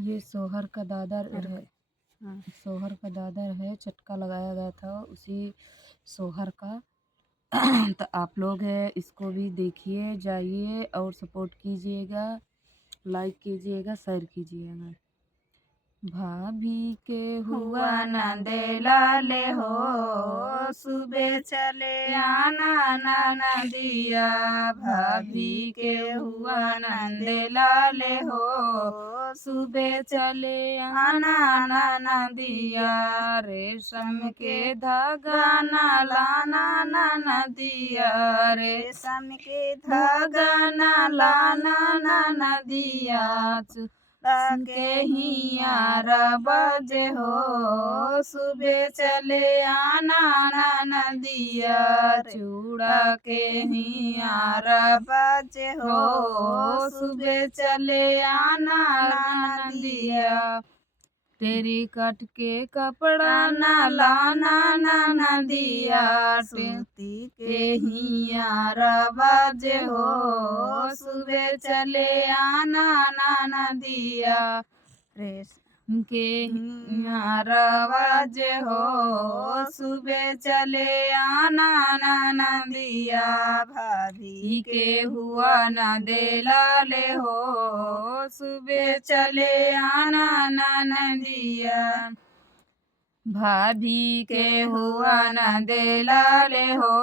ये सोहर का दादर है। हाँ। सोहर का दादर है, चटका लगाया गया था उसी सोहर का। तो आप लोग है इसको भी देखिए, जाइए और सपोर्ट कीजिएगा, लाइक कीजिएगा, शेयर कीजिएगा। भाभी के हुआ नंदेलाले हो, सुबह चले आना ननदिया। भाभी के हुआ नंदेलाले हो, सुबह चले आना ननदिया। रेशम के धागा ना लाना ननदिया, रेशम के धागा ना लाना ननदिया। के हियारा बजे हो, सुबह चले आना ननदिया। चूड़ा के हियारा बजे हो, सुबह चले आना ननदिया। तेरी कट के कपड़ा ना लाना ननदिया। सूती के हियारा बाजे हो, सुबह चले आना ननदिया। रेशम के हियारा बाजे हो, सुबह चले आना ननदिया। भाभी के हुआ नंदेलाले हो, सुबह चले आना ननदिया। भाभी के हुआ नंदेलाले हो,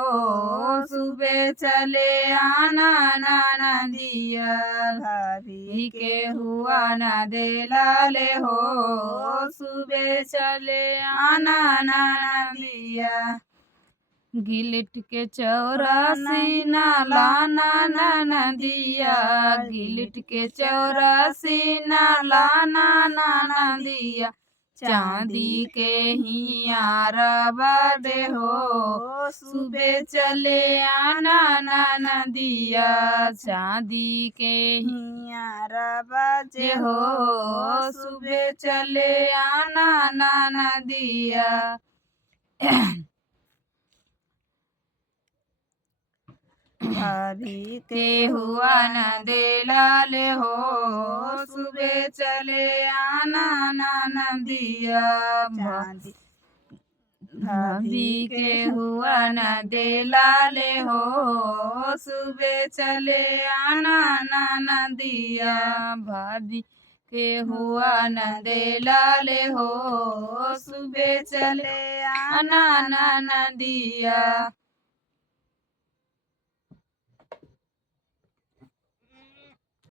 सुबह चले आना ननदिया। भाभी के हुआ नंदेलाले हो, सुबह चले आना ननदिया। गिलट के चौरासी ना लाना ननदिया, गिलट के चौरासी ना लाना ननदिया। चांदी के हियारा बादे हो, सुबह चले आना ननदिया। चांदी के हियारा बाजे हो, सुबह चले आना ननदिया। भाभी के हुआ नंदेलाले हो, सुबह चले आना ननदिया। भाभी के हुआ नंदेलाले हो, सुबह चले आना ननदिया। भाभी के हुआ नंदेलाले हो, सुबह चले आना ननदिया।